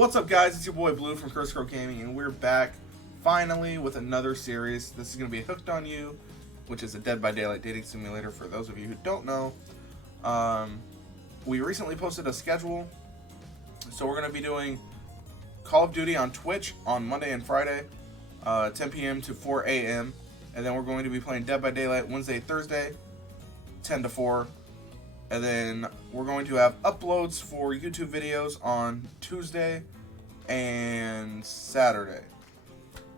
what's up, guys? It's your boy Blue from Curse Crow Gaming, and we're back finally with another series. This is going to be Hooked on You, which is a Dead by Daylight dating simulator for those of you who don't know. We recently posted a schedule, so we're going to be doing Call of Duty on Twitch on Monday and Friday, 10 p.m. to 4 a.m., and then we're going to be playing Dead by Daylight Wednesday, Thursday, 10 to 4. And then we're going to have uploads for YouTube videos on Tuesday and Saturday.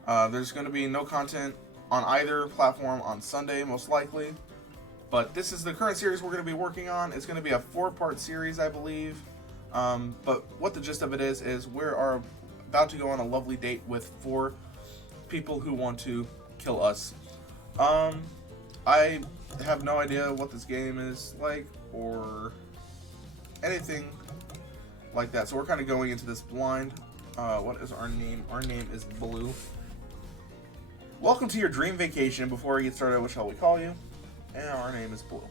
There's going to be no content on either platform on Sunday, most likely. But this is the current series we're going to be working on. It's going to be a 4-part series, I believe. But what the gist of it is we are about to go on a lovely date with 4 people who want to kill us. I have no idea what this game is like or anything like that, so we're kind of going into this blind. What is our name? Our name is Blue. Welcome to your dream vacation. Before we get started, what shall we call you? And our name is Blue.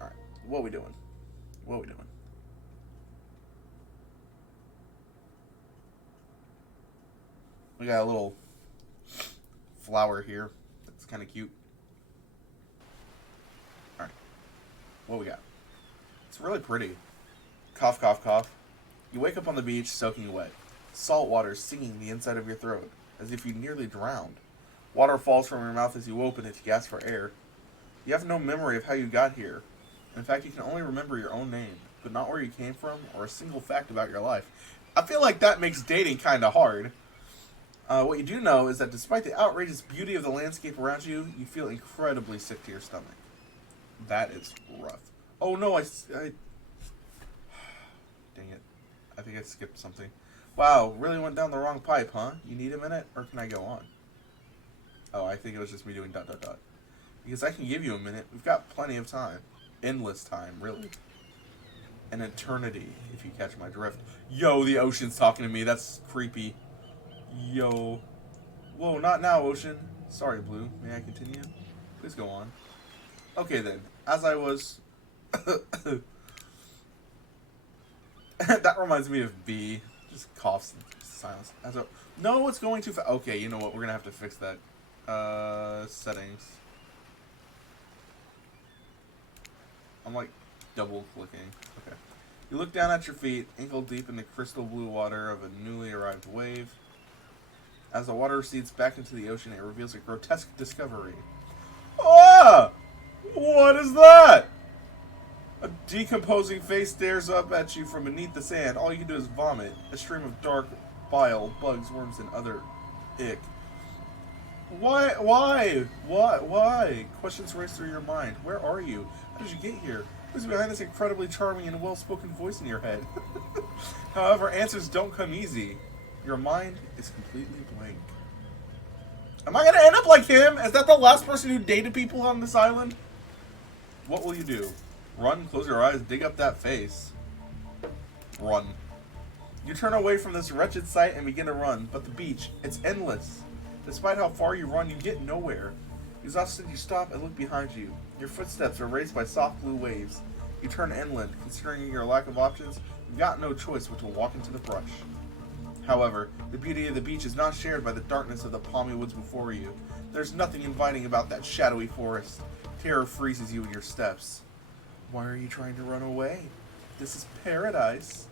Alright, what are we doing? What are we doing? We got a little flower here. That's kind of cute. Alright, what we got? It's really pretty. Cough, cough, cough. You wake up on the beach soaking wet. Salt water stinging the inside of your throat, as if you nearly drowned. Water falls from your mouth as you open it to gasp for air. You have no memory of how you got here. In fact, you can only remember your own name, but not where you came from or a single fact about your life. I feel like that makes dating kind of hard. What you do know is that despite the outrageous beauty of the landscape around you, you feel incredibly sick to your stomach. That is rough. Oh no, I dang it. I think I skipped something. Wow, really went down the wrong pipe, huh? You need a minute, or can I go on? Oh, I think it was just me doing ... Because I can give you a minute. We've got plenty of time. Endless time, really. An eternity, if you catch my drift. Yo, the ocean's talking to me. That's creepy. Yo. Whoa, not now, ocean. Sorry, Blue. May I continue? Please go on. Okay, then. As I was... That reminds me of B. Just coughs and silence. No, it's going too fast. Okay, you know what? We're going to have to fix that. Settings. I'm like double clicking. Okay. You look down at your feet, ankle deep in the crystal blue water of a newly arrived wave. As the water recedes back into the ocean, it reveals a grotesque discovery. Ah! What is that? A decomposing face stares up at you from beneath the sand. All you can do is vomit. A stream of dark bile, bugs, worms, and other ick. Why? Why? Questions race through your mind. Where are you? How did you get here? Who's behind this incredibly charming and well-spoken voice in your head? However, answers don't come easy. Your mind is completely blank. Am I gonna end up like him? Is that the last person who dated people on this island? What will you do? Run, close your eyes, dig up that face. Run. You turn away from this wretched sight and begin to run, but the beach, it's endless. Despite how far you run, you get nowhere. Exhausted, you stop and look behind you. Your footsteps are raised by soft blue waves. You turn inland. Considering your lack of options, you've got no choice but to walk into the brush. However, the beauty of the beach is not shared by the darkness of the palmy woods before you. There's nothing inviting about that shadowy forest. Terror freezes you in your steps. Why are you trying to run away? This is paradise.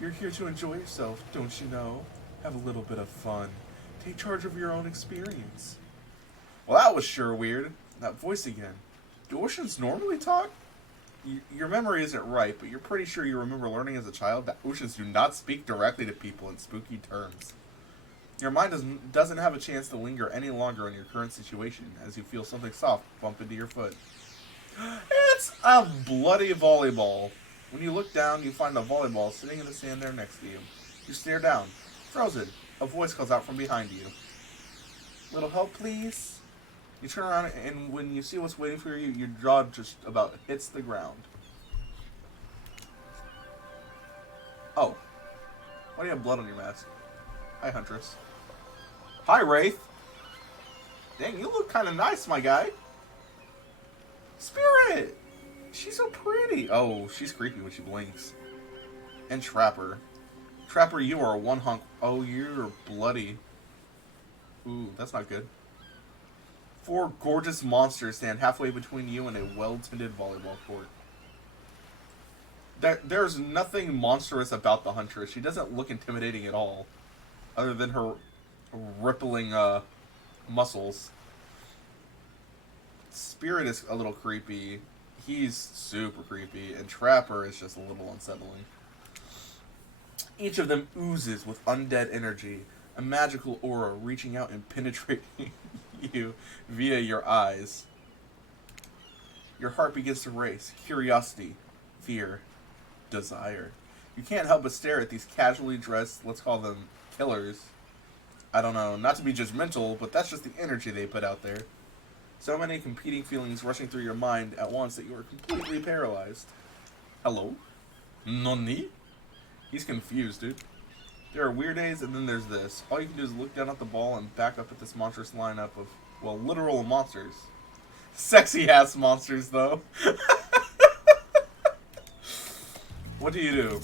You're here to enjoy yourself, don't you know? Have a little bit of fun. Take charge of your own experience. Well, that was sure weird. That voice again. Do oceans normally talk? Your memory isn't right, but you're pretty sure you remember learning as a child that oceans do not speak directly to people in spooky terms. Your mind doesn't have a chance to linger any longer on your current situation as you feel something soft bump into your foot. It's a bloody volleyball. When you look down, you find a volleyball sitting in the sand there next to you. You stare down, frozen. A voice calls out from behind you. Little help, please? You turn around, and when you see what's waiting for you, your jaw just about hits the ground. Oh. Why do you have blood on your mask? Hi, Huntress. Hi, Wraith. Dang, you look kind of nice, my guy. Spirit! She's so pretty. Oh, she's creepy when she blinks. And Trapper. Trapper, you are one hunk. Oh, you're bloody. Ooh, that's not good. 4 gorgeous monsters stand halfway between you and a well-tended volleyball court. There's nothing monstrous about the Huntress. She doesn't look intimidating at all, other than her rippling muscles. Spirit is a little creepy. He's super creepy, and Trapper is just a little unsettling. Each of them oozes with undead energy, a magical aura reaching out and penetrating you via your eyes. Your heart begins to race. Curiosity, fear, desire. You can't help but stare at these casually dressed, let's call them killers. I don't know, not to be judgmental, but that's just the energy they put out there. So many competing feelings rushing through your mind at once that you are completely paralyzed. Hello? Nani? He's confused, dude. There are weird days, and then there's this. All you can do is look down at the ball and back up at this monstrous lineup of, well, literal monsters. Sexy-ass monsters, though. What do?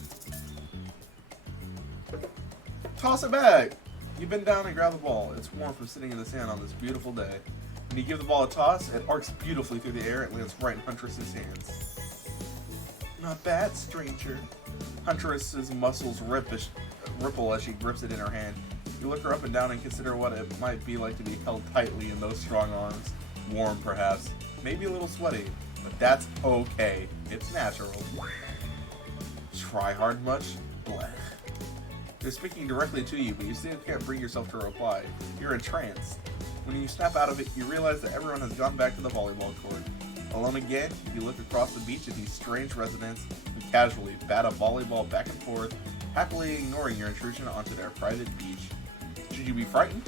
Toss it back! You bend down and grab the ball. It's warm from sitting in the sand on this beautiful day. When you give the ball a toss, it arcs beautifully through the air and lands right in Huntress's hands. Not bad, stranger. Huntress's muscles ripple as she grips it in her hand. You look her up and down and consider what it might be like to be held tightly in those strong arms. Warm, perhaps. Maybe a little sweaty. But that's okay. It's natural. Try hard much? Blech. They're speaking directly to you, but you still can't bring yourself to reply. You're entranced. When you snap out of it, you realize that everyone has gone back to the volleyball court. Alone again, you look across the beach at these strange residents who casually bat a volleyball back and forth, happily ignoring your intrusion onto their private beach. Should you be frightened?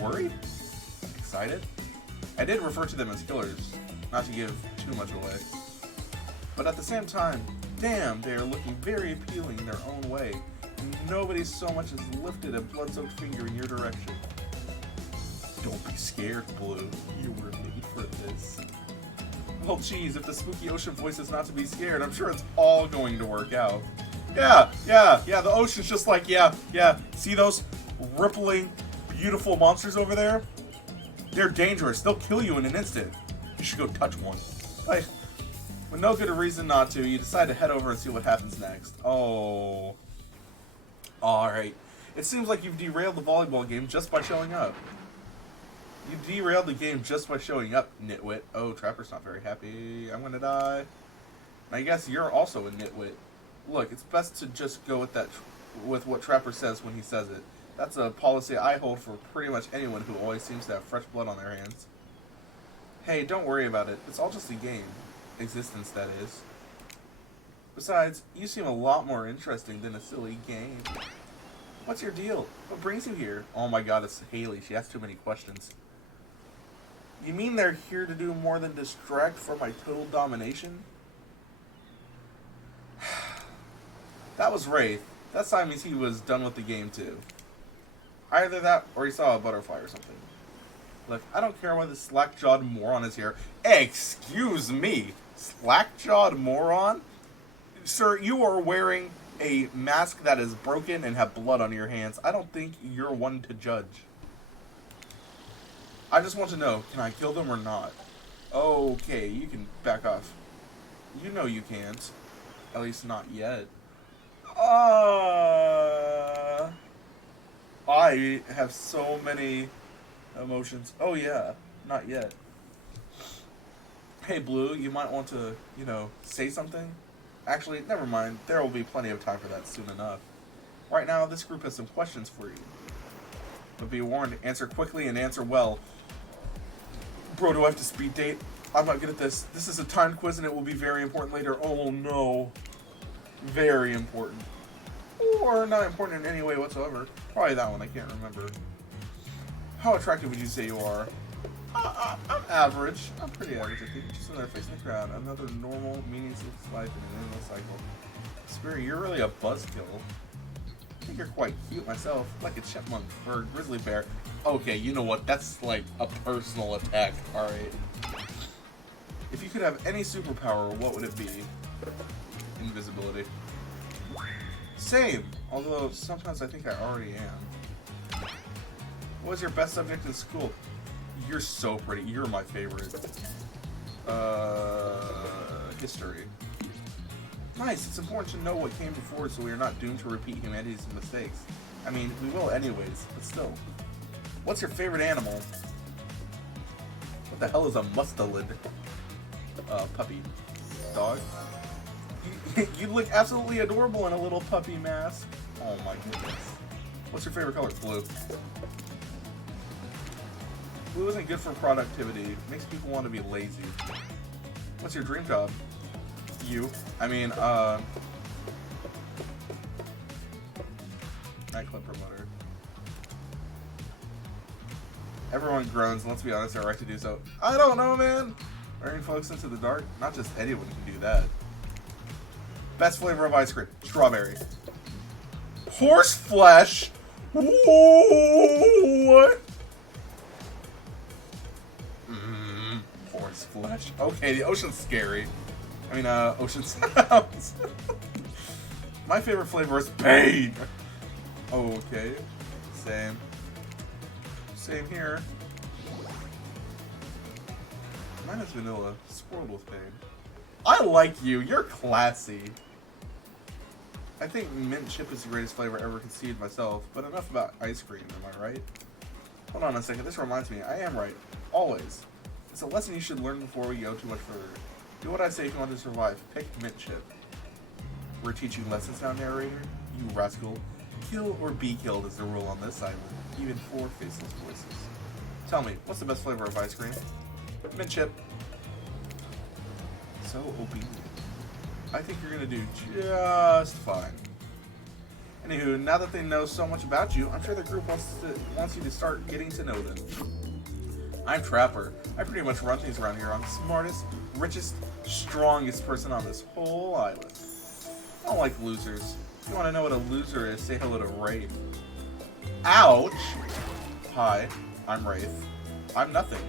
Worried? Excited? I did refer to them as killers, not to give too much away. But at the same time, damn, they are looking very appealing in their own way, and nobody so much as lifted a blood-soaked finger in your direction. Don't be scared, Blue. You were made for this. Well, geez, if the spooky ocean voice is not to be scared, I'm sure it's all going to work out. Yeah, the ocean's just like, yeah. See those rippling, beautiful monsters over there? They're dangerous. They'll kill you in an instant. You should go touch one. Like, with no good reason not to, you decide to head over and see what happens next. Oh. Alright. It seems like you've derailed the volleyball game just by showing up. You derailed the game just by showing up, nitwit. Oh, Trapper's not very happy. I'm gonna die. I guess you're also a nitwit. Look, it's best to just go with what Trapper says when he says it. That's a policy I hold for pretty much anyone who always seems to have fresh blood on their hands. Hey, don't worry about it. It's all just a game. Existence, that is. Besides, you seem a lot more interesting than a silly game. What's your deal? What brings you here? Oh my god, it's Haley. She asks too many questions. You mean they're here to do more than distract from my total domination? That was Wraith. That time means he was done with the game too. Either that or he saw a butterfly or something. Look, I don't care why this slack-jawed moron is here. Excuse me! Slack-jawed moron? Sir, you are wearing a mask that is broken and have blood on your hands. I don't think you're one to judge. I just want to know, can I kill them or not? Okay, you can back off. You know you can't. At least not yet. I have so many emotions. Oh yeah, not yet. Hey Blue, you might want to, say something? Actually, never mind. There will be plenty of time for that soon enough. Right now, this group has some questions for you. But be warned, answer quickly and answer well. Bro, do I have to speed date? I'm not good at this. This is a timed quiz and it will be very important later. Oh no. Very important. Or not important in any way whatsoever. Probably that one, I can't remember. How attractive would you say you are? I'm average. I'm pretty average, I think. Just another face in the crowd. Another normal, meaningless life in an endless cycle. Spirit, you're really a buzzkill. I think you're quite cute myself. Like a chipmunk or a grizzly bear. Okay, you know what? That's like a personal attack. Alright. If you could have any superpower, what would it be? Invisibility. Same, although sometimes I think I already am. What was your best subject in school? You're so pretty. You're my favorite. History. Nice. It's important to know what came before so we are not doomed to repeat humanity's mistakes. I mean, we will anyways, but still. What's your favorite animal? What the hell is a mustelid? Puppy. Dog? You look absolutely adorable in a little puppy mask. Oh my goodness. What's your favorite color? Blue. Blue isn't good for productivity. It makes people want to be lazy. What's your dream job? You. I mean, nightclub promoter. Everyone groans, and let's be honest, they're right to do so. I don't know, man! Luring folks into the dark? Not just anyone can do that. Best flavor of ice cream? Strawberry. Horse flesh? What? Horse flesh. Okay, the ocean's scary. I mean, ocean sounds. My favorite flavor is pain. Okay. Same. Same here. Mine is vanilla. Spoiled with pain. I like you. You're classy. I think mint chip is the greatest flavor ever conceived myself, but enough about ice cream, am I right? Hold on a second. This reminds me. I am right. Always. It's a lesson you should learn before we go too much further. Do what I say if you want to survive. Pick mint chip. We're teaching lessons now, narrator. You rascal. Kill or be killed is the rule on this island, even for faceless voices. Tell me, what's the best flavor of ice cream? Mint chip. So obedient. I think you're gonna do just fine. Anywho, now that they know so much about you, I'm sure the group wants you to start getting to know them. I'm Trapper. I pretty much run things around here. I'm the smartest, richest, strongest person on this whole island. I don't like losers. If you want to know what a loser is, say hello to Wraith. Ouch! Hi, I'm Wraith. I'm nothing.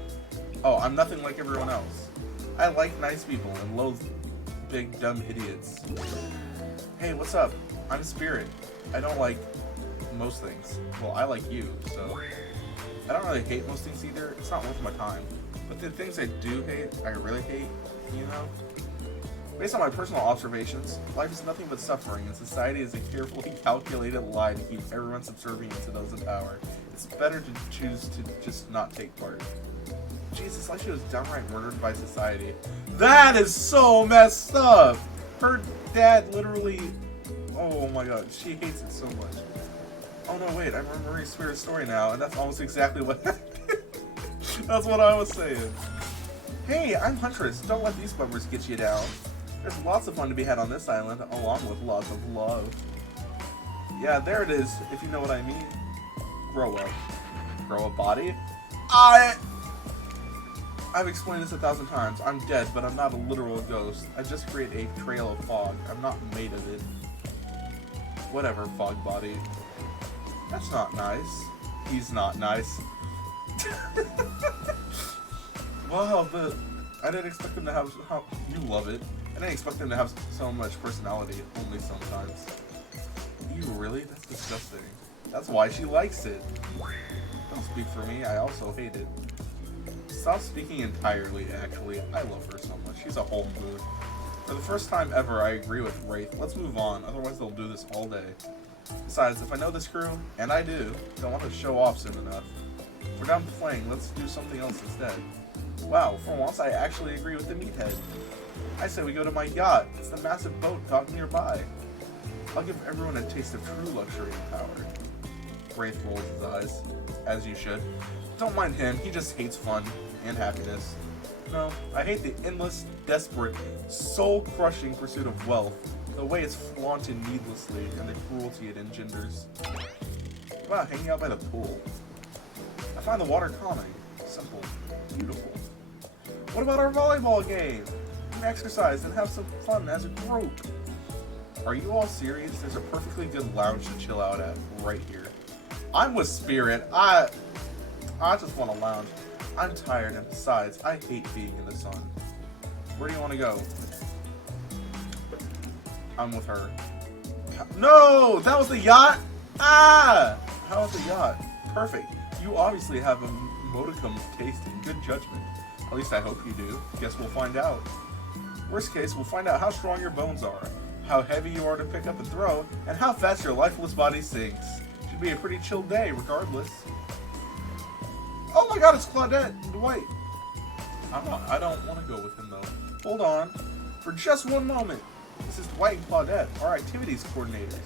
Oh, I'm nothing like everyone else. I like nice people and loathe big dumb idiots. Hey, what's up? I'm Spirit. I don't like most things. Well, I like you, so... I don't really hate most things either. It's not worth my time. But the things I do hate, I really hate, you know? Based on my personal observations, life is nothing but suffering, and society is a carefully calculated lie to keep everyone subservient to those in power. It's better to choose to just not take part. Jesus, like she was downright murdered by society. That is so messed up! Her dad literally... Oh my god, she hates it so much. Oh no, wait, I'm remembering Spirit's story now, and that's almost exactly what happened. That's what I was saying. Hey, I'm Huntress. Don't let these bummers get you down. There's lots of fun to be had on this island, along with lots of love. Yeah, there it is, if you know what I mean. Grow up. Grow a body? I've explained this 1,000 times. I'm dead, but I'm not a literal ghost. I just create a trail of fog. I'm not made of it. Whatever, fog body. That's not nice. He's not nice. Wow, but I didn't expect him to have... You love it. I didn't expect him to have so much personality, only sometimes. You really? That's disgusting. That's why she likes it. Don't speak for me, I also hate it. Stop speaking entirely, actually. I love her so much. She's a whole mood. For the first time ever, I agree with Wraith. Let's move on, otherwise they'll do this all day. Besides, if I know this crew, and I do, don't want to show off soon enough. If we're done playing, let's do something else instead. Wow, for once I actually agree with the meathead. I say we go to my yacht. It's the massive boat docked nearby. I'll give everyone a taste of true luxury and power. Wraith rolls his eyes, as you should. Don't mind him, he just hates fun and happiness. No, I hate the endless, desperate, soul-crushing pursuit of wealth, the way it's flaunted needlessly, and the cruelty it engenders. Wow, hanging out by the pool. I find the water calming, simple, beautiful. What about our volleyball game? We can exercise and have some fun as a group. Are you all serious? There's a perfectly good lounge to chill out at right here. I'm with Spirit. I just want to lounge. I'm tired, and besides, I hate being in the sun. Where do you want to go? I'm with her. No! That was the yacht? Ah! How was the yacht? Perfect. You obviously have a modicum of taste and good judgment. At least I hope you do. Guess we'll find out. Worst case, we'll find out how strong your bones are, how heavy you are to pick up and throw, and how fast your lifeless body sinks. Should be a pretty chill day, regardless. Oh my god, it's Claudette and Dwight. I don't want to go with him, though. Hold on. For just one moment. This is Dwight and Claudette, our activities coordinators.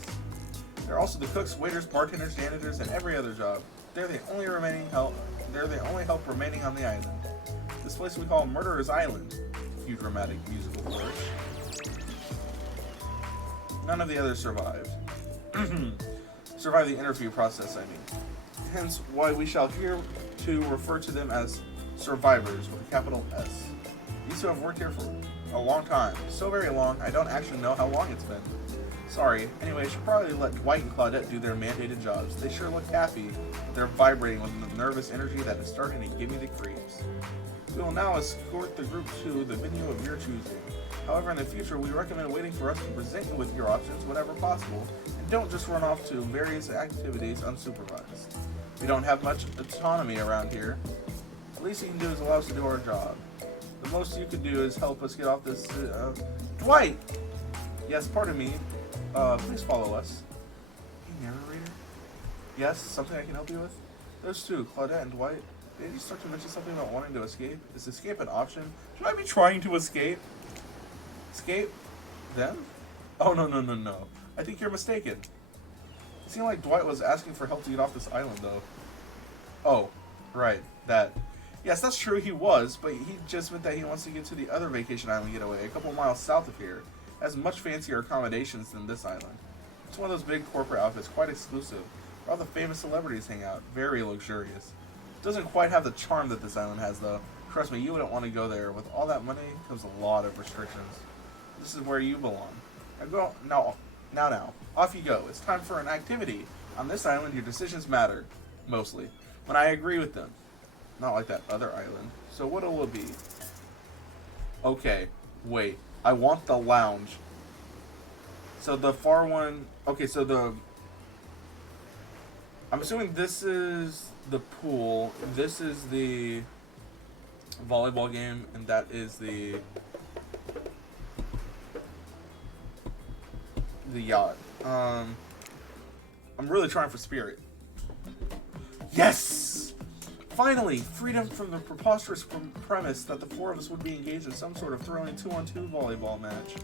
They're also the cooks, waiters, bartenders, janitors, and every other job. They're the only help remaining on the island. This place we call Murderer's Island. A few dramatic musical words. None of the others survived. Survived the interview process, I mean. Hence why we shall here to refer to them as survivors with a capital S. These two have worked here for a long time. So very long, I don't actually know how long it's been. Sorry. Anyway, I should probably let Dwight and Claudette do their mandated jobs. They sure look happy. They're vibrating with the nervous energy that is starting to give me the creeps. We will now escort the group to the venue of your choosing. However, in the future, we recommend waiting for us to present you with your options whenever possible, and don't just run off to various activities unsupervised. We don't have much autonomy around here. The least you can do is allow us to do our job. The most you can do is help us get off this, Dwight! Yes, pardon me. Please follow us. Hey, narrator? Yes, something I can help you with? Those two, Claudette and Dwight. Did you start to mention something about wanting to escape? Is escape an option? Should I be trying to escape? Escape? Them? Oh, no. I think you're mistaken. It seemed like Dwight was asking for help to get off this island, though. Oh, right, that. Yes, that's true, he was, but he just meant that he wants to get to the other vacation island getaway, a couple miles south of here. It has much fancier accommodations than this island. It's one of those big corporate outfits, quite exclusive, where all the famous celebrities hang out. Very luxurious. Doesn't quite have the charm that this island has, though. Trust me, you wouldn't want to go there. With all that money comes a lot of restrictions. This is where you belong. Now, off you go. It's time for an activity. On this island, your decisions matter. Mostly. When I agree with them. Not like that other island. So what will it be? Okay, wait. I want the lounge. So the far one... Okay, so the... I'm assuming this is the pool, this is the volleyball game, and that is the yacht. I'm really trying for spirit. Yes! Finally! Freedom from the preposterous premise that the four of us would be engaged in some sort of thrilling 2-on-2 volleyball match.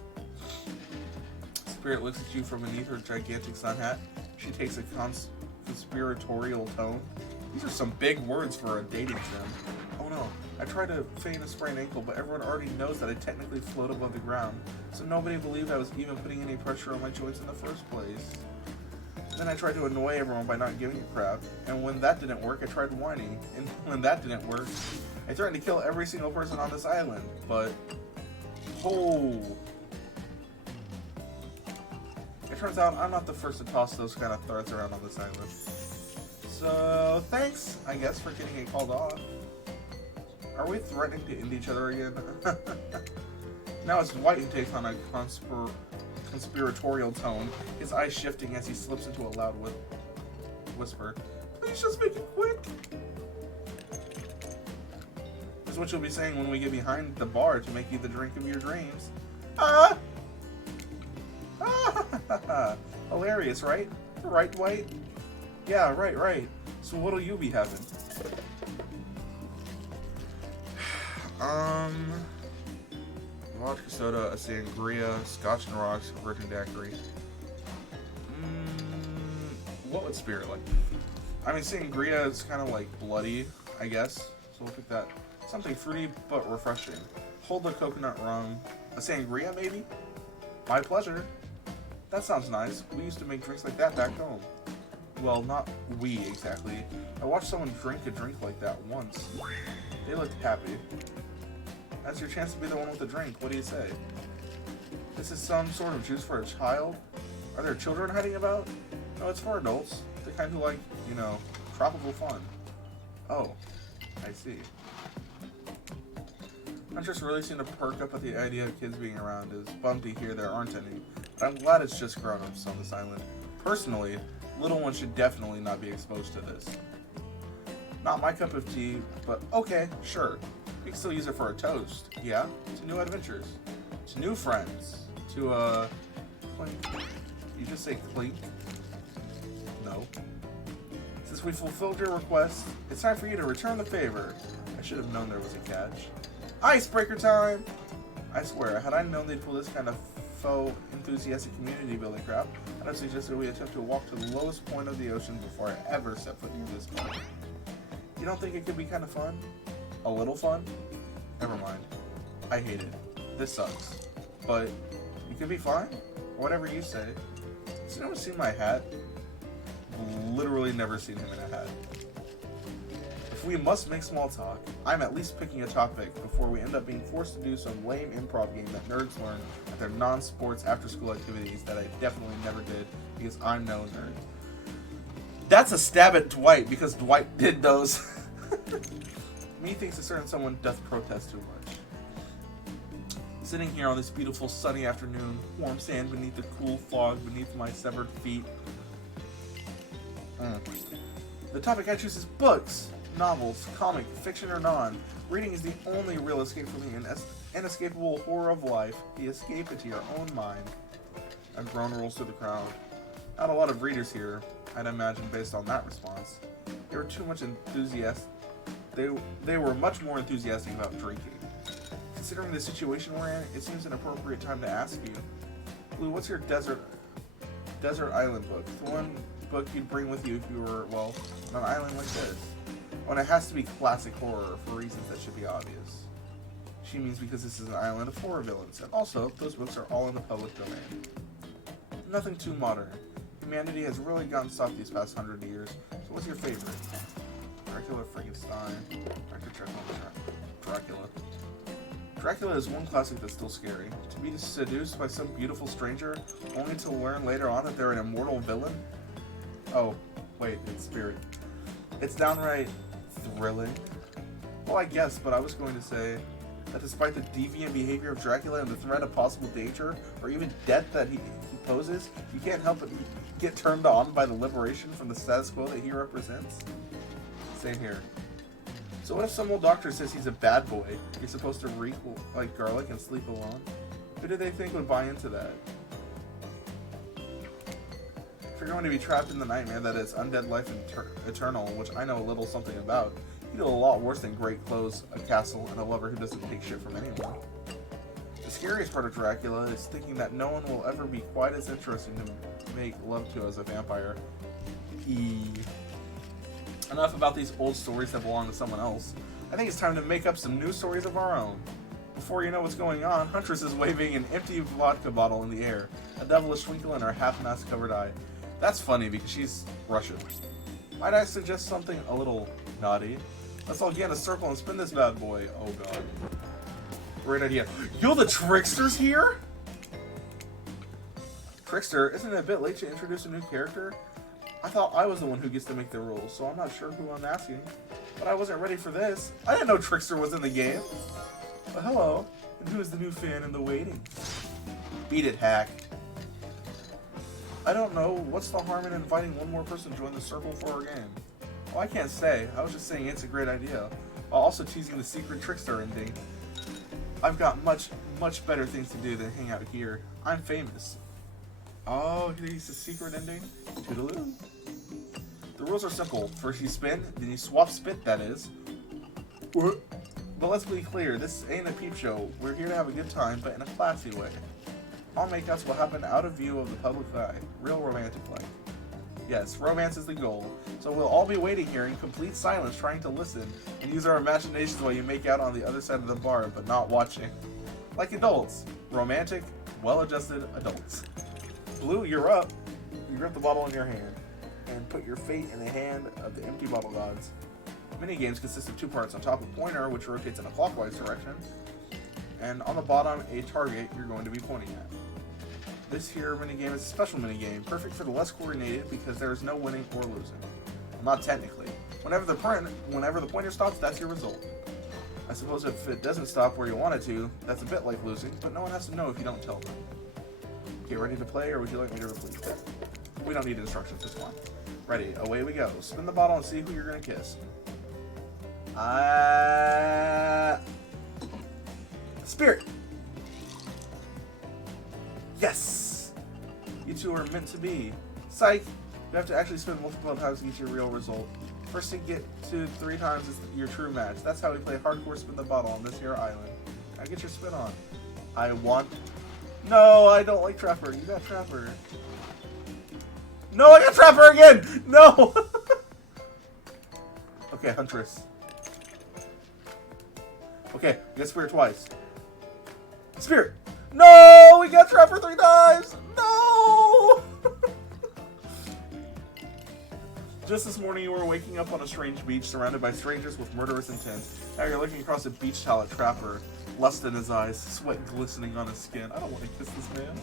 Spirit looks at you from beneath her gigantic sun hat. She takes a conspiratorial tone. These are some big words for a dating sim. Oh no, I tried to feign a sprained ankle, but everyone already knows that I technically float above the ground, so nobody believed I was even putting any pressure on my joints in the first place. Then I tried to annoy everyone by not giving a crap, and when that didn't work, I tried whining, and when that didn't work, I threatened to kill every single person on this island, but... Oh! It turns out I'm not the first to toss those kind of threats around on this island. So, thanks, I guess, for getting it called off. Are we threatening to end each other again? Now it's Dwight who takes on a conspiratorial tone, his eyes shifting as he slips into a loud whisper. Please just make it quick! This is what you'll be saying when we get behind the bar to make you the drink of your dreams. Ah! Ah! Hilarious, right? Right, Dwight? Yeah, right. So what'll you be having? Vodka soda, a sangria, scotch and rocks, virgin daiquiri. What would spirit like? I mean, sangria is kind of like bloody, I guess. So we'll pick that. Something fruity but refreshing. Hold the coconut rum. A sangria, maybe? My pleasure. That sounds nice. We used to make drinks like that back home. Well, not we, exactly. I watched someone drink a drink like that once. They looked happy. That's your chance to be the one with the drink. What do you say? This is some sort of juice for a child? Are there children hiding about? No, it's for adults. The kind who like, you know, tropical fun. Oh, I see. Huntress really seemed to perk up at the idea of kids being around. Is bummed to hear there aren't any. but I'm glad it's just grown-ups on this island. Personally, little ones should definitely not be exposed to this. Not my cup of tea, but okay, sure. We can still use it for a toast, yeah? To new adventures. To new friends. To, clink. You just say clink? No. Since we fulfilled your request, it's time for you to return the favor. I should have known there was a catch. Icebreaker time! I swear, had I known they'd pull this kind of faux enthusiastic community building crap, I'd have suggested we attempt to walk to the lowest point of the ocean before I ever set foot near this point. You don't think it could be kind of fun? A little fun? Never mind. I hate it. This sucks. But it could be fine. Whatever you say. Has anyone seen my hat? Literally never seen him in a hat. If we must make small talk, I'm at least picking a topic before we end up being forced to do some lame improv game that nerds learn at their non-sports after-school activities that I definitely never did because I'm no nerd. That's a stab at Dwight because Dwight did those. Methinks a certain someone doth protest too much. Sitting here on this beautiful sunny afternoon, warm sand beneath the cool fog beneath my severed feet. The topic I choose is books, novels, comic, fiction or non. Reading is the only real escape for me, an inescapable horror of life, the escape into your own mind. A groan rolls through the crowd. Not a lot of readers here, I'd imagine, based on that response. They were too much enthusiastic. They were much more enthusiastic about drinking. Considering the situation we're in, it seems an appropriate time to ask you, Blue, what's your desert island book? The one book you'd bring with you if you were, well, on an island like this. When it has to be classic horror for reasons that should be obvious. She means because this is an island of horror villains, and also, those books are all in the public domain. Nothing too modern. Humanity has really gotten soft these past 100 years, so what's your favorite? Dracula, Frankenstein, Dr. Jekyll, Dracula. Dracula is one classic that's still scary. To be seduced by some beautiful stranger, only to learn later on that they're an immortal villain? Oh, wait, it's Spirit. It's downright thrilling. Well, I guess, but I was going to say that despite the deviant behavior of Dracula and the threat of possible danger, or even death that he poses, you can't help but get turned on by the liberation from the status quo that he represents. Same here. So what if some old doctor says he's a bad boy, he's supposed to reek like garlic and sleep alone? Who do they think would buy into that? If you're going to be trapped in the nightmare that is undead life eternal, which I know a little something about, you do a lot worse than great clothes, a castle, and a lover who doesn't take shit from anyone. The scariest part of Dracula is thinking that no one will ever be quite as interesting to make love to as a vampire. Enough about these old stories that belong to someone else. I think it's time to make up some new stories of our own. Before you know what's going on, Huntress is waving an empty vodka bottle in the air, a devilish twinkle in her half-mask covered eye. That's funny because she's Russian. Might I suggest something a little naughty? Let's all get in a circle and spin this bad boy. Oh god. Great idea. Yo, the Trickster's here? Trickster, isn't it a bit late to introduce a new character? I thought I was the one who gets to make the rules, so I'm not sure who I'm asking. But I wasn't ready for this. I didn't know Trickster was in the game. But hello, and who's the new fan in the waiting? Beat it, hack. I don't know, what's the harm in inviting one more person to join the circle for our game? Well, I can't say, I was just saying it's a great idea, while also teasing the secret Trickster ending. I've got much, much better things to do than hang out here. I'm famous. Oh, he's the secret ending? Toodaloo. The rules are simple. First you spin, then you swap spit, that is. But let's be clear, this ain't a peep show. We're here to have a good time, but in a classy way. All makeouts will happen out of view of the public eye. Real romantic-like. Yes, romance is the goal. So we'll all be waiting here in complete silence, trying to listen, and use our imaginations while you make out on the other side of the bar, but not watching. Like adults. Romantic, well-adjusted adults. Blue, you're up. You grip the bottle in your hand, and put your fate in the hand of the empty bottle gods. Minigames consist of two parts. On top, a pointer, which rotates in a clockwise direction, and on the bottom, a target you're going to be pointing at. This here minigame is a special minigame, perfect for the less coordinated because there is no winning or losing. Well, not technically. Whenever the pointer stops, that's your result. I suppose if it doesn't stop where you want it to, that's a bit like losing, but no one has to know if you don't tell them. Okay, ready to play, or would you like me to repeat that? We don't need instructions, just one. Ready, away we go. Spin the bottle and see who you're gonna kiss. Spirit! Yes! You two are meant to be. Psych! You have to actually spin multiple times to get your real result. First to get to 3 times is your true match. That's how we play hardcore spin the bottle on this here island. Now get your spin on. I want... No, I don't like Trapper. You got Trapper. No, I got Trapper again! No! Okay, Huntress. Okay, we got Spirit twice. Spirit! No! We got Trapper 3 times! No! Just this morning you were waking up on a strange beach surrounded by strangers with murderous intent. Now you're looking across a beach towel at Trapper. Lust in his eyes, sweat glistening on his skin. I don't want to kiss this man.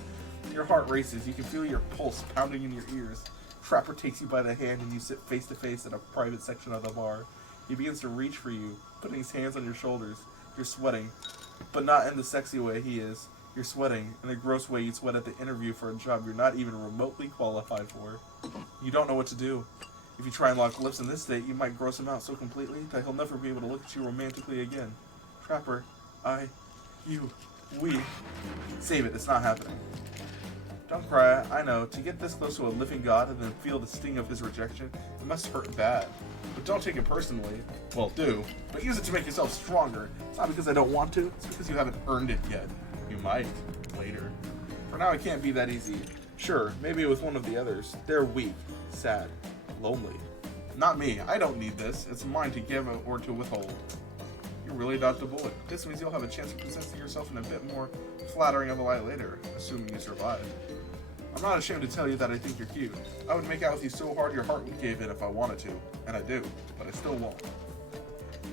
Your heart races. You can feel your pulse pounding in your ears. Trapper takes you by the hand and you sit face to face in a private section of the bar. He begins to reach for you, putting his hands on your shoulders. You're sweating, but not in the sexy way he is. You're sweating in the gross way you'd sweat at the interview for a job you're not even remotely qualified for. You don't know what to do. If you try and lock lips in this state, you might gross him out so completely that he'll never be able to look at you romantically again. Trapper, we. Save it, it's not happening. Don't cry, I know. To get this close to a living god and then feel the sting of his rejection, it must hurt bad. But don't take it personally. Well, do. But use it to make yourself stronger. It's not because I don't want to, it's because you haven't earned it yet. You might, later. For now, it can't be that easy. Sure, maybe with one of the others. They're weak, sad, lonely. Not me. I don't need this. It's mine to give or to withhold. You really dodged a bullet. This means you'll have a chance of presenting yourself in a bit more flattering of a light later, assuming you survive. I'm not ashamed to tell you that I think you're cute. I would make out with you so hard your heart would cave in if I wanted to. And I do, but I still won't.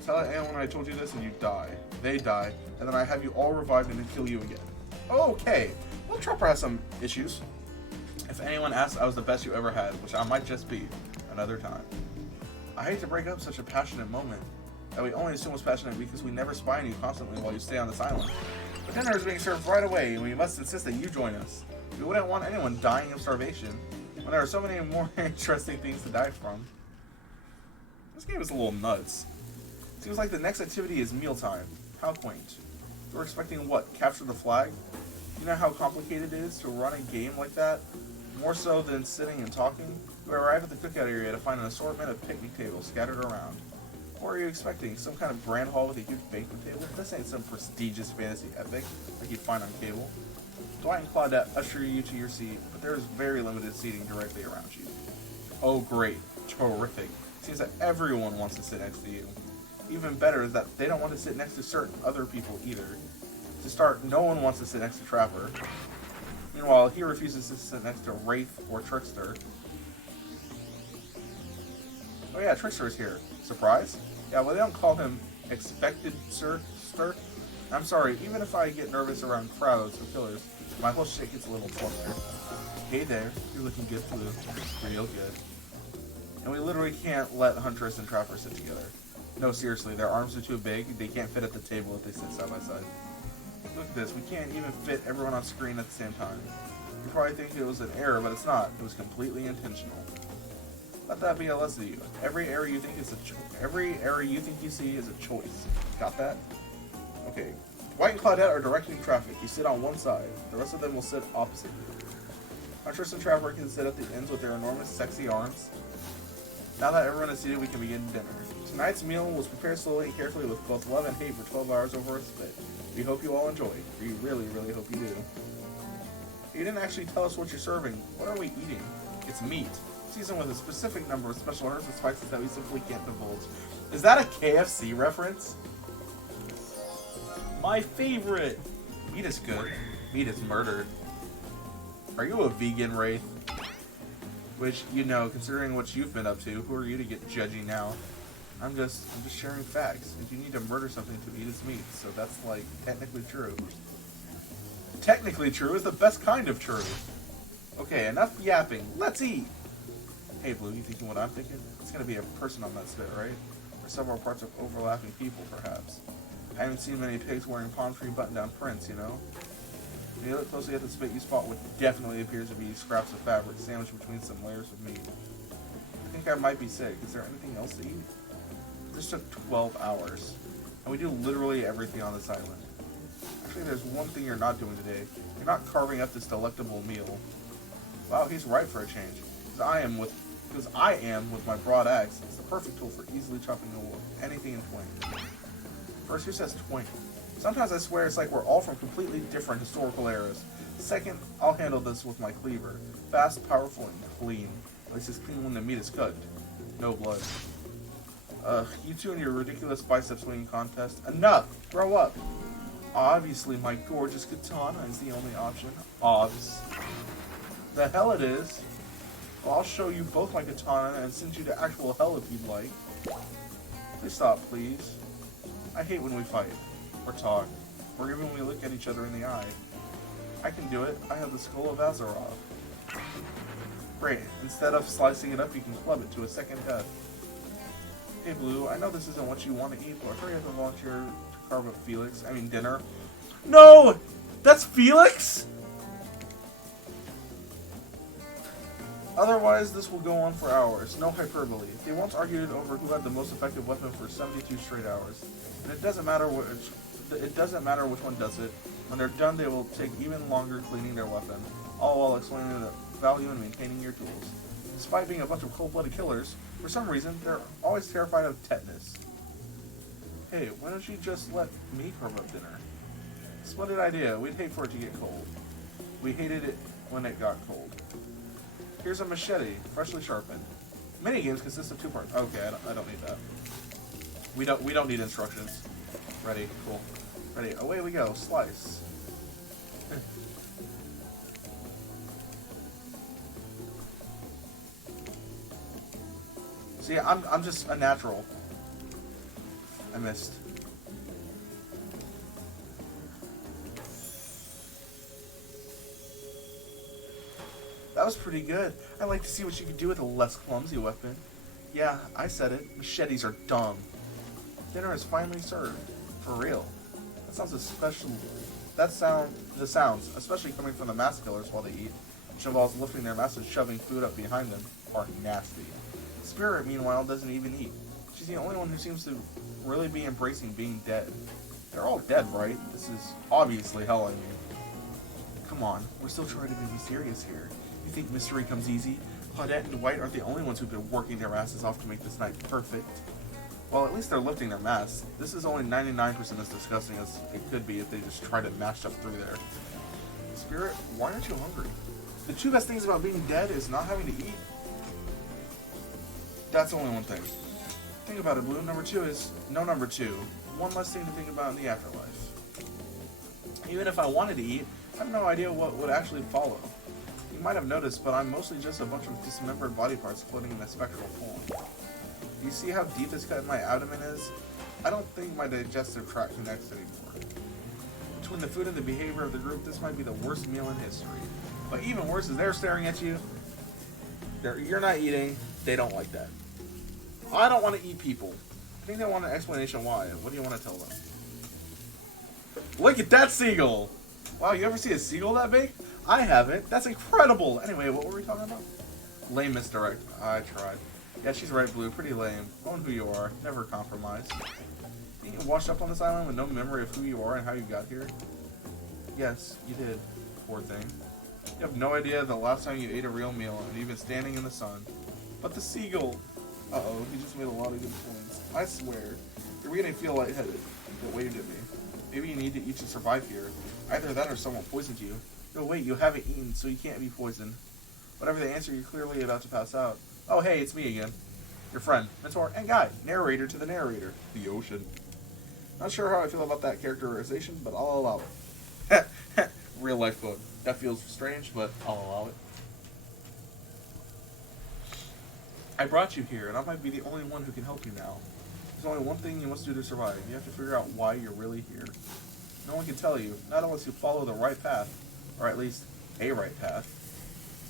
Tell anyone I told you this and you die. They die, and then I have you all revived and then kill you again. Okay, well, Trapper has some issues. If anyone asks, I was the best you ever had, which I might just be, another time. I hate to break up such a passionate moment. That we only assume was passionate because we never spy on you constantly while you stay on this island. But dinner is being served right away, and we must insist that you join us. We wouldn't want anyone dying of starvation, when there are so many more interesting things to die from. This game is a little nuts. Seems like the next activity is mealtime. How quaint. We're expecting what? Capture the flag? You know how complicated it is to run a game like that? More so than sitting and talking? We arrive at the cookout area to find an assortment of picnic tables scattered around. What are you expecting? Some kind of grand hall with a huge banquet table? This ain't some prestigious fantasy epic like you'd find on cable. Dwight and Claudette usher you to your seat, but there is very limited seating directly around you. Oh great. Terrific. Seems that everyone wants to sit next to you. Even better is that they don't want to sit next to certain other people either. To start, no one wants to sit next to Trapper. Meanwhile, he refuses to sit next to Wraith or Trickster. Oh yeah, Trickster is here. Surprise? Yeah, well they don't call him Expected Sir. I'm sorry, even if I get nervous around crowds or killers, my whole shit gets a little flustered. Hey there, you're looking good too. Real good. And we literally can't let Huntress and Trapper sit together. No, seriously, their arms are too big, they can't fit at the table if they sit side by side. Look at this, we can't even fit everyone on screen at the same time. You probably think it was an error, but it's not. It was completely intentional. Let that be a lesson to you. Every error you think you see is a choice. Got that? Okay. White and Claudette are directing traffic. You sit on one side. The rest of them will sit opposite you. Huntress and Trapper can sit at the ends with their enormous, sexy arms. Now that everyone is seated, we can begin dinner. Tonight's meal was prepared slowly and carefully with both love and hate for 12 hours over a spit. We hope you all enjoy. We really, really hope you do. You didn't actually tell us what you're serving. What are we eating? It's meat. Seasoned with a specific number of special herbs and spices that we simply can't divulge. Is that a KFC reference? My favorite! Meat is good. Meat is murder. Are you a vegan, Wraith? Which, you know, considering what you've been up to, who are you to get judgy now? I'm just sharing facts. If you need to murder something to eat its meat, so that's, like, technically true. Technically true is the best kind of true. Okay, enough yapping. Let's eat! Hey, Blue, you thinking what I'm thinking? It's gonna be a person on that spit, right? Or several parts of overlapping people, perhaps. I haven't seen many pigs wearing palm tree button-down prints, you know? When you look closely at the spit, you spot what definitely appears to be scraps of fabric sandwiched between some layers of meat. I think I might be sick. Is there anything else to eat? This took 12 hours, and we do literally everything on this island. Actually, there's one thing you're not doing today. You're not carving up this delectable meal. Wow, he's right for a change. Because I am with my broad axe. It's the perfect tool for easily chopping anything in twain. First, who says twain? Sometimes I swear it's like we're all from completely different historical eras. Second, I'll handle this with my cleaver. Fast, powerful, and clean. At least it's clean when the meat is cooked. No blood. You two and your ridiculous bicep swinging contest. Enough! Grow up! Obviously, my gorgeous katana is the only option. Obs. The hell it is. Well, I'll show you both my katana and send you to actual hell if you'd like. Please stop, please. I hate when we fight. Or talk. Or even when we look at each other in the eye. I can do it. I have the skull of Azeroth. Great. Instead of slicing it up, you can club it to a second death. Hey, Blue, I know this isn't what you want to eat, but hurry up and volunteer to carve up dinner. No! That's Felix?! Otherwise, this will go on for hours. No hyperbole. They once argued over who had the most effective weapon for 72 straight hours. And it doesn't matter which one does it. When they're done, they will take even longer cleaning their weapon, all while explaining the value in maintaining your tools. Despite being a bunch of cold-blooded killers, for some reason, they're always terrified of tetanus. Hey, why don't you just let me carve up dinner? Splendid idea. We'd hate for it to get cold. We hated it when it got cold. Here's a machete, freshly sharpened. Minigames consist of 2 parts. Okay, I don't need that. We don't need instructions. Ready, cool. Ready, away we go. Slice. See, I'm just a natural. I missed. That was pretty good. I'd like to see what you could do with a less clumsy weapon. Yeah, I said it. Machetes are dumb. Dinner is finally served. For real. That sounds especially... the sounds, especially coming from the mass killers while they eat, which involves lifting their masses and shoving food up behind them, are nasty. Spirit, meanwhile, doesn't even eat. She's the only one who seems to really be embracing being dead. They're all dead, right? This is obviously hell, I mean. Come on, we're still trying to be serious here. You think mystery comes easy? Claudette and Dwight aren't the only ones who've been working their asses off to make this night perfect. Well, at least they're lifting their masks. This is only 99% as disgusting as it could be if they just tried to mash stuff through there. Spirit, why aren't you hungry? The 2 best things about being dead is not having to eat. That's only one thing. Think about it, Blue. Number 2 is no number 2. One less thing to think about in the afterlife. Even if I wanted to eat, I have no idea what would actually follow. You might have noticed, but I'm mostly just a bunch of dismembered body parts floating in a spectral form. Do you see how deep this cut in my abdomen is? I don't think my digestive tract connects anymore. Between the food and the behavior of the group, this might be the worst meal in history. But even worse is they're staring at you. You're not eating. They don't like that. I don't want to eat people. I think they want an explanation why. What do you want to tell them? Look at that seagull! Wow, you ever see a seagull that big? I haven't. That's incredible! Anyway, what were we talking about? Lame misdirect. I tried. Yeah, she's right, Blue. Pretty lame. Own who you are. Never compromise. You get washed up on this island with no memory of who you are and how you got here? Yes, you did. Poor thing. You have no idea the last time you ate a real meal and you've been standing in the sun. But the seagull... Uh-oh, he just made a lot of good points. I swear. You're beginning to feel lightheaded. It waved at me. Maybe you need to eat to survive here. Either that or someone poisoned you. No, wait, you haven't eaten, so you can't be poisoned. Whatever the answer, you're clearly about to pass out. Oh, hey, it's me again. Your friend, mentor, and guide. Narrator to the narrator. The ocean. Not sure how I feel about that characterization, but I'll allow it. Real life quote. That feels strange, but I'll allow it. I brought you here, and I might be the only one who can help you now. There's only one thing you must do to survive. You have to figure out why you're really here. No one can tell you, not unless you follow the right path, or at least a right path.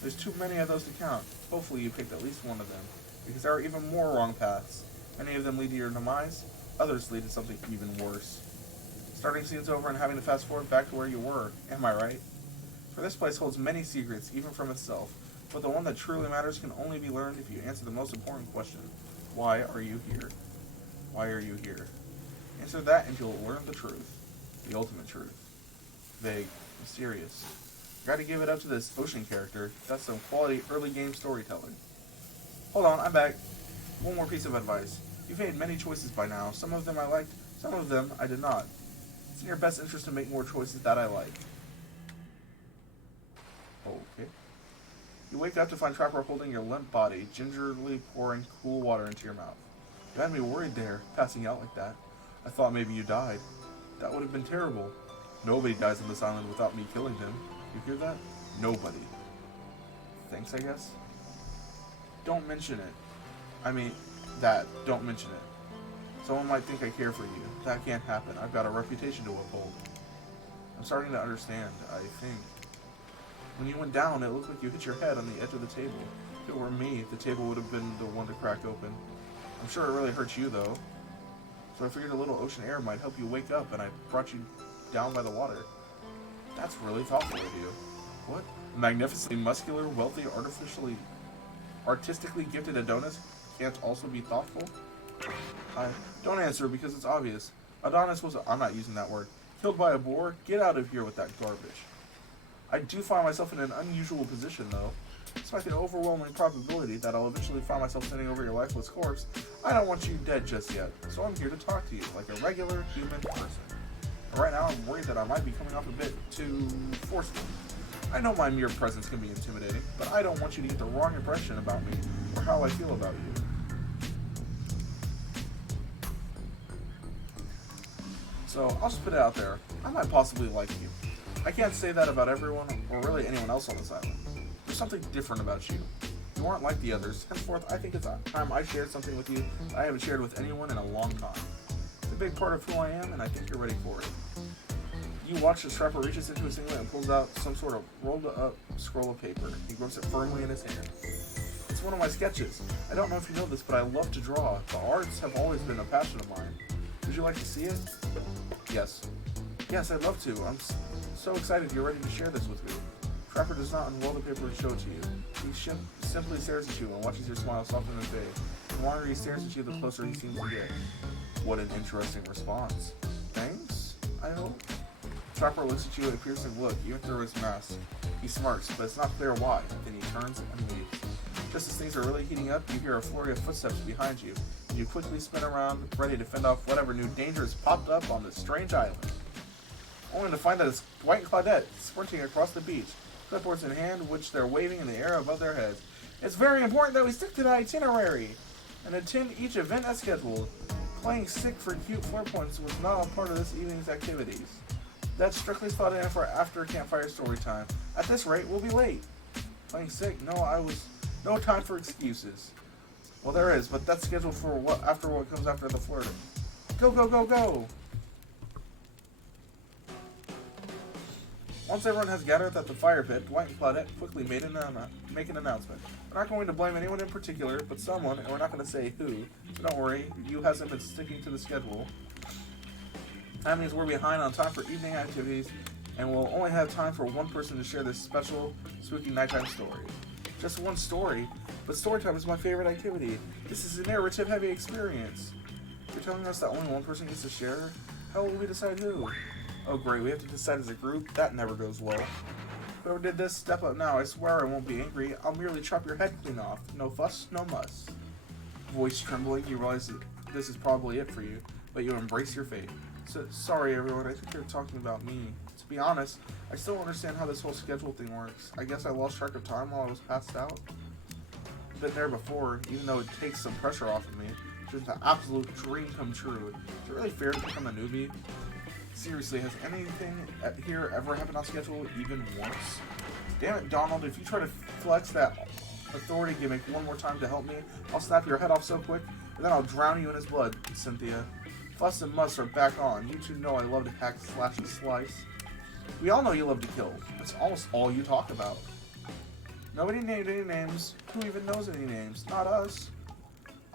There's too many of those to count. Hopefully you picked at least one of them, because there are even more wrong paths. Many of them lead to your demise, others lead to something even worse. Starting scene's over and having to fast forward back to where you were. Am I right? For this place holds many secrets, even from itself, but the one that truly matters can only be learned if you answer the most important question. Why are you here? Why are you here? Answer that and you'll learn the truth. The ultimate truth. Vague. Mysterious. Gotta give it up to this ocean character. That's some quality early game storytelling. Hold on, I'm back. One more piece of advice. You've made many choices by now. Some of them I liked, some of them I did not. It's in your best interest to make more choices that I like. Okay. You wake up to find Trapper holding your limp body, gingerly pouring cool water into your mouth. You had me worried there, passing out like that. I thought maybe you died. That would have been terrible. Nobody dies on this island without me killing him. You hear that? Nobody. Thanks, I guess? Don't mention it. Don't mention it. Someone might think I care for you. That can't happen. I've got a reputation to uphold. I'm starting to understand, I think. When you went down, it looked like you hit your head on the edge of the table. If it were me, the table would have been the one to crack open. I'm sure it really hurts you, though. So I figured a little ocean air might help you wake up, and I brought you down by the water. That's really thoughtful of you. What? Magnificently muscular, wealthy, artistically gifted Adonis can't also be thoughtful? Don't answer because it's obvious. Adonis was, I'm not using that word, killed by a boar? Get out of here with that garbage. I do find myself in an unusual position, though. Despite the overwhelming probability that I'll eventually find myself sitting over your lifeless corpse, I don't want you dead just yet, so I'm here to talk to you like a regular human person. And right now, I'm worried that I might be coming off a bit too forceful. I know my mere presence can be intimidating, but I don't want you to get the wrong impression about me or how I feel about you. So, I'll just put it out there. I might possibly like you. I can't say that about everyone, or really anyone else on this island. There's something different about you. You aren't like the others. Henceforth, I think it's time I shared something with you that I haven't shared with anyone in a long time. It's a big part of who I am, and I think you're ready for it. You watch as Trapper reaches into his singlet and pulls out some sort of rolled-up scroll of paper. He grips it firmly in his hand. It's one of my sketches. I don't know if you know this, but I love to draw. The arts have always been a passion of mine. Would you like to see it? Yes. Yes, I'd love to. I'm so excited you're ready to share this with me. Trapper does not unroll the paper and show it to you. He simply stares at you and watches your smile soften and fade. The longer he stares at you, the closer he seems to get. What an interesting response. Thanks, I hope? Trapper looks at you with a piercing look, even through his mask. He smirks, but it's not clear why. Then he turns and leaves. Just as things are really heating up, you hear a flurry of footsteps behind you, and you quickly spin around, ready to fend off whatever new danger has popped up on this strange island. Only to find that it's Dwight and Claudette sprinting across the beach, clipboards in hand, which they're waving in the air above their heads. It's very important that we stick to the itinerary and attend each event as scheduled. Playing sick for cute flirt points was not a part of this evening's activities. That's strictly slotted in for after campfire story time. At this rate, we'll be late. Playing sick? No time for excuses. Well, there is, but that's scheduled for what comes after the flirting. Go, go, go, go! Once everyone has gathered at the fire pit, Dwight and Claudette quickly make an announcement. We're not going to blame anyone in particular, but someone, and we're not going to say who, so don't worry, you hasn't been sticking to the schedule. That means we're behind on time for evening activities, and we'll only have time for one person to share this special, spooky nighttime story. Just one story, but storytime is my favorite activity. This is a narrative-heavy experience. You're telling us that only one person gets to share? How will we decide who? Oh great, we have to decide as a group? That never goes well. Whoever did this, step up now. I swear I won't be angry. I'll merely chop your head clean off. No fuss, no muss. Voice trembling, you realize that this is probably it for you, but you embrace your fate. So, sorry everyone, I think they're talking about me. To be honest, I still don't understand how this whole schedule thing works. I guess I lost track of time while I was passed out. I've been there before, even though it takes some pressure off of me. It's just an absolute dream come true. Is it really fair to become a newbie? Seriously, has anything here ever happened on schedule even once? Damn it, Donald, if you try to flex that authority gimmick one more time to help me, I'll snap your head off so quick, and then I'll drown you in his blood, Cynthia. Fuss and muss are back on. You two know I love to hack, slash, and slice. We all know you love to kill. That's almost all you talk about. Nobody named any names. Who even knows any names? Not us.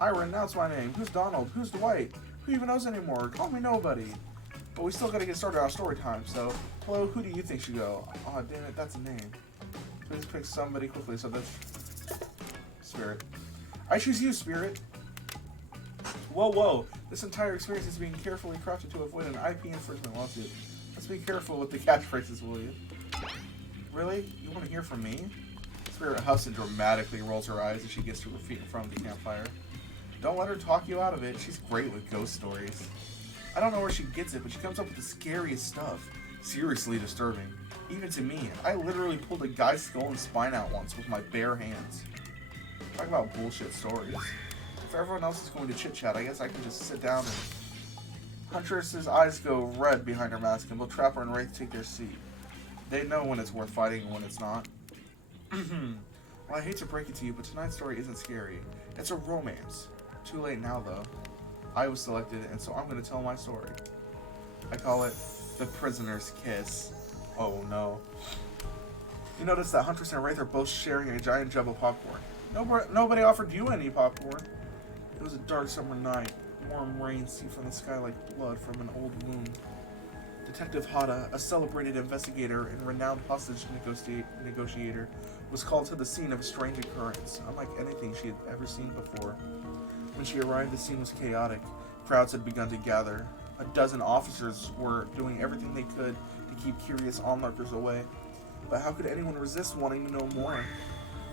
I renounce my name. Who's Donald? Who's Dwight? Who even knows anymore? Call me nobody. But we still gotta get started on story time, so... Hello, who do you think should go? Aw, damn it, that's a name. Please pick somebody quickly, so that's... Spirit. I choose you, Spirit! Whoa, whoa! This entire experience is being carefully crafted to avoid an IP infringement lawsuit. Let's be careful with the catchphrases, will you? Really? You want to hear from me? Spirit huffs and dramatically rolls her eyes as she gets to her feet in front of the campfire. Don't let her talk you out of it. She's great with ghost stories. I don't know where she gets it, but she comes up with the scariest stuff. Seriously disturbing. Even to me, I literally pulled a guy's skull and spine out once with my bare hands. Talk about bullshit stories. If everyone else is going to chit-chat, I guess I can just sit down and... Huntress's eyes go red behind her mask, and both Trapper and Wraith take their seat. They know when it's worth fighting and when it's not. Well, I hate to break it to you, but tonight's story isn't scary. It's a romance. Too late now, though. I was selected, and so I'm going to tell my story. I call it The Prisoner's Kiss. Oh, no. You notice that Huntress and Wraith are both sharing a giant jug of popcorn. Nobody offered you any popcorn. It was a dark summer night. Warm rain seeped from the sky like blood from an old wound. Detective Hada, a celebrated investigator and renowned hostage negotiator, was called to the scene of a strange occurrence, unlike anything she had ever seen before. When she arrived, the scene was chaotic. Crowds had begun to gather. A dozen officers were doing everything they could to keep curious onlookers away. But how could anyone resist wanting to know more?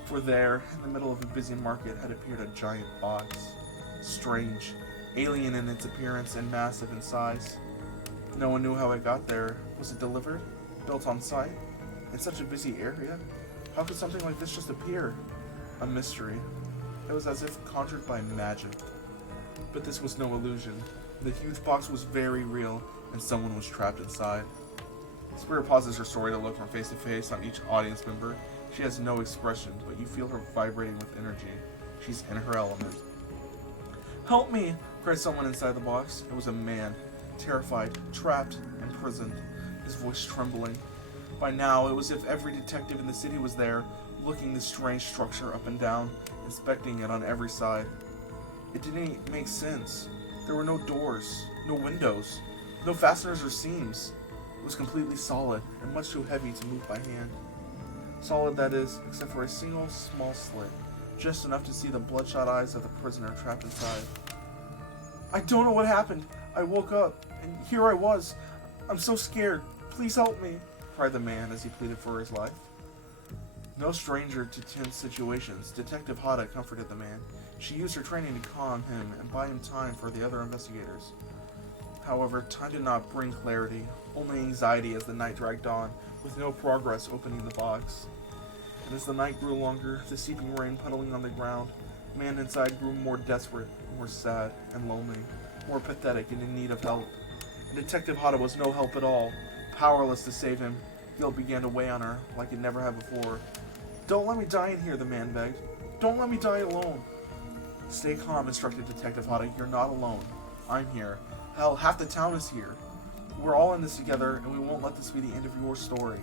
For there, in the middle of a busy market, had appeared a giant box. Strange, alien in its appearance and massive in size. No one knew how it got there. Was it delivered? Built on site? In such a busy area? How could something like this just appear? A mystery. It was as if conjured by magic. But this was no illusion. The huge box was very real, and someone was trapped inside. Spirit pauses her story to look from face to face on each audience member. She has no expression, but you feel her vibrating with energy. She's in her element. Help me! Cried someone inside the box. It was a man. Terrified, trapped, imprisoned, his voice trembling. By now, it was as if every detective in the city was there, looking the strange structure up and down, inspecting it on every side. It didn't make sense. There were no doors, no windows, no fasteners or seams. It was completely solid and much too heavy to move by hand. Solid, that is, except for a single small slit, just enough to see the bloodshot eyes of the prisoner trapped inside. I don't know what happened. I woke up, and here I was. I'm so scared. Please help me, cried the man as he pleaded for his life. No stranger to tense situations, Detective Hada comforted the man. She used her training to calm him and buy him time for the other investigators. However, time did not bring clarity, only anxiety as the night dragged on, with no progress opening the box. And as the night grew longer, the seeping rain puddling on the ground, the man inside grew more desperate, more sad and lonely, more pathetic and in need of help. And Detective Hada was no help at all. Powerless to save him, guilt began to weigh on her like it never had before. Don't let me die in here, the man begged. Don't let me die alone. Stay calm, instructed Detective Hada. You're not alone. I'm here. Hell, half the town is here. We're all in this together, and we won't let this be the end of your story.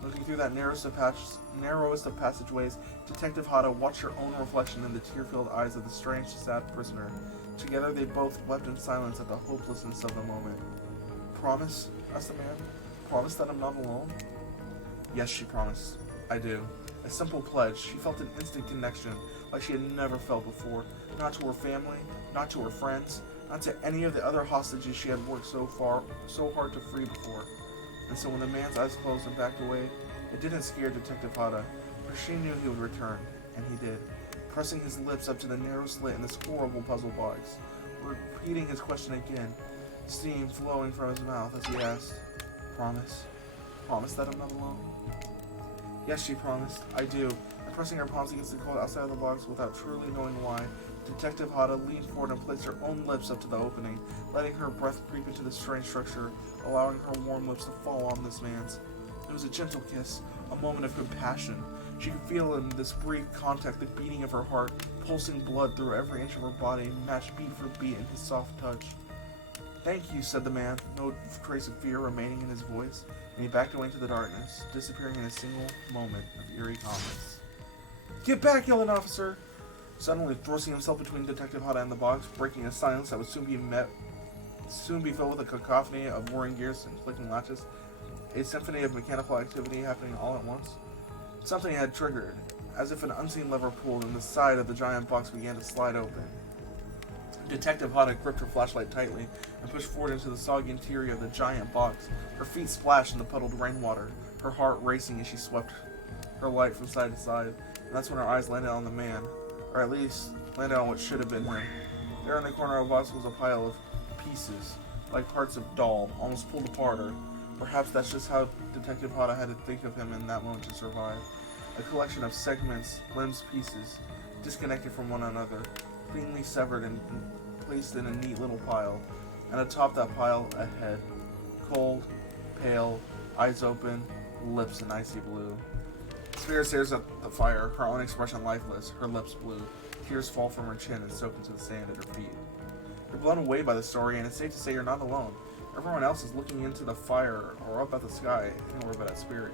Looking through that narrowest of passageways, Detective Hada watched her own reflection in the tear-filled eyes of the strange, sad prisoner. Together they both wept in silence at the hopelessness of the moment. Promise? Asked the man. Promise that I'm not alone? Yes, she promised. I do. A simple pledge. She felt an instant connection, like she had never felt before. Not to her family, not to her friends, not to any of the other hostages she had worked so hard to free before. And so when the man's eyes closed and backed away, it didn't scare Detective Hada, for she knew he would return, and he did, pressing his lips up to the narrow slit in this horrible puzzle box, repeating his question again, steam flowing from his mouth as he asked, Promise? Promise that I'm not alone? Yes, she promised. I do. And pressing her palms against the cold outside of the box without truly knowing why, Detective Hada leaned forward and placed her own lips up to the opening, letting her breath creep into the strange structure, allowing her warm lips to fall on this man's. It was a gentle kiss, a moment of compassion. She could feel in this brief contact the beating of her heart, pulsing blood through every inch of her body, matched beat for beat in his soft touch. Thank you, said the man, no trace of fear remaining in his voice, and he backed away into the darkness, disappearing in a single moment of eerie calmness. Get back, yelled an officer! Suddenly thrusting himself between Detective Hada and the box, breaking a silence that would soon be met soon be filled with a cacophony of whirring gears and clicking latches, a symphony of mechanical activity happening all at once. Something had triggered, as if an unseen lever pulled, and the side of the giant box began to slide open. Detective Hada gripped her flashlight tightly and pushed forward into the soggy interior of the giant box. Her feet splashed in the puddled rainwater, her heart racing as she swept her light from side to side. And that's when her eyes landed on the man, or at least landed on what should have been him. There in the corner of the box was a pile of pieces, like parts of doll, almost pulled apart, or perhaps that's just how Detective Hada had to think of him in that moment to survive. A collection of segments, limbs, pieces, disconnected from one another, cleanly severed and placed in a neat little pile. And atop that pile, a head. Cold, pale, eyes open, lips in icy blue. Spirit stares at the fire, her own expression lifeless, her lips blue. Tears fall from her chin and soak into the sand at her feet. You're blown away by the story, and it's safe to say you're not alone. Everyone else is looking into the fire or up at the sky, anywhere but at Spirit.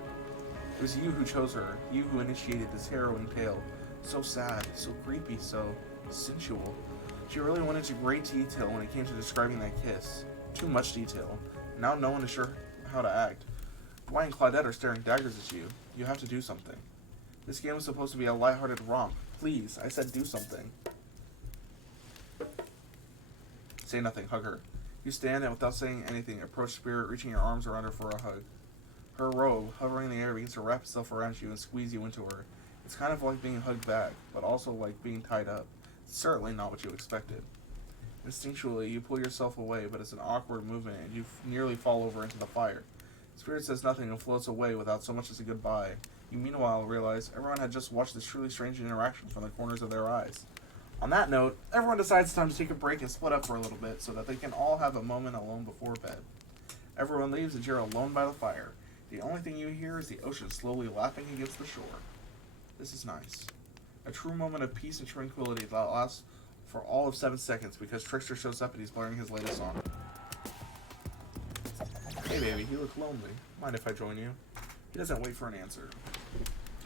It was you who chose her, you who initiated this harrowing tale. So sad, so creepy, so sensual. She really went into great detail when it came to describing that kiss. Too much detail. Now no one is sure how to act. Dwight and Claudette are staring daggers at you. You have to do something. This game was supposed to be a lighthearted romp. Please, I said do something. Say nothing, hug her. You stand and without saying anything, approach Spirit, reaching your arms around her for a hug. Her robe, hovering in the air, begins to wrap itself around you and squeeze you into her. It's kind of like being hugged back, but also like being tied up. It's certainly not what you expected. Instinctually, you pull yourself away, but it's an awkward movement and you nearly fall over into the fire. Spirit says nothing and floats away without so much as a goodbye. You meanwhile realize everyone had just watched this truly strange interaction from the corners of their eyes. On that note, everyone decides it's time to take a break and split up for a little bit so that they can all have a moment alone before bed. Everyone leaves and you're alone by the fire. The only thing you hear is the ocean slowly lapping against the shore. This is nice. A true moment of peace and tranquility that lasts for all of 7 seconds because Trickster shows up and he's blaring his latest song. Hey baby, you look lonely. Mind if I join you? He doesn't wait for an answer.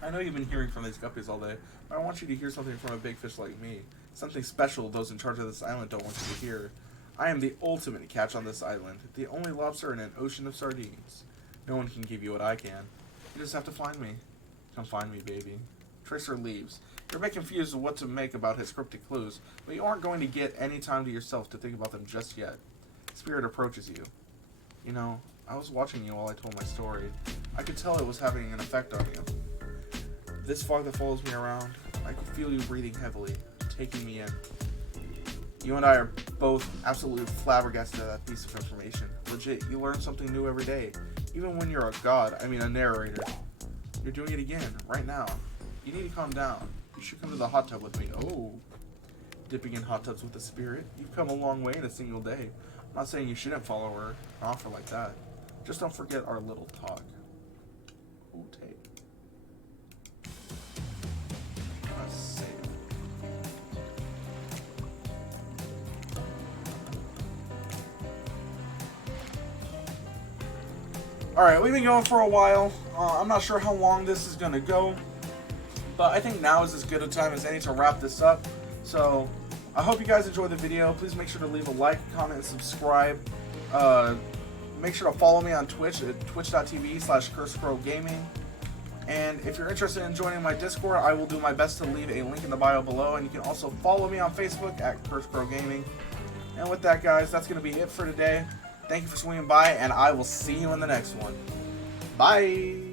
I know you've been hearing from these guppies all day, but I want you to hear something from a big fish like me. Something special those in charge of this island don't want you to hear. I am the ultimate catch on this island, the only lobster in an ocean of sardines. No one can give you what I can. You just have to find me. Come find me, baby. Trickster leaves. You're a bit confused with what to make about his cryptic clues, but you aren't going to get any time to yourself to think about them just yet. Spirit approaches you. You know, I was watching you while I told my story. I could tell it was having an effect on you. This fog that follows me around, I could feel you breathing heavily, taking me in. You and I are both absolutely flabbergasted at that piece of information. Legit, you learn something new every day. Even when you're a narrator. You're doing it again, right now. You need to calm down. You should come to the hot tub with me. Oh, dipping in hot tubs with the Spirit. You've come a long way in a single day. I'm not saying you shouldn't follow her, an offer like that. Just don't forget our little talk. Ooh, take. Let's save. Alright, we've been going for a while. I'm not sure how long this is going to go, but I think now is as good a time as any to wrap this up. So, I hope you guys enjoyed the video. Please make sure to leave a like, comment, and subscribe. Make sure to follow me on Twitch at twitch.tv/CurseCrowGaming. And if you're interested in joining my Discord, I will do my best to leave a link in the bio below. And you can also follow me on Facebook at CurseCrowGaming. And with that, guys, that's going to be it for today. Thank you for swinging by, and I will see you in the next one. Bye!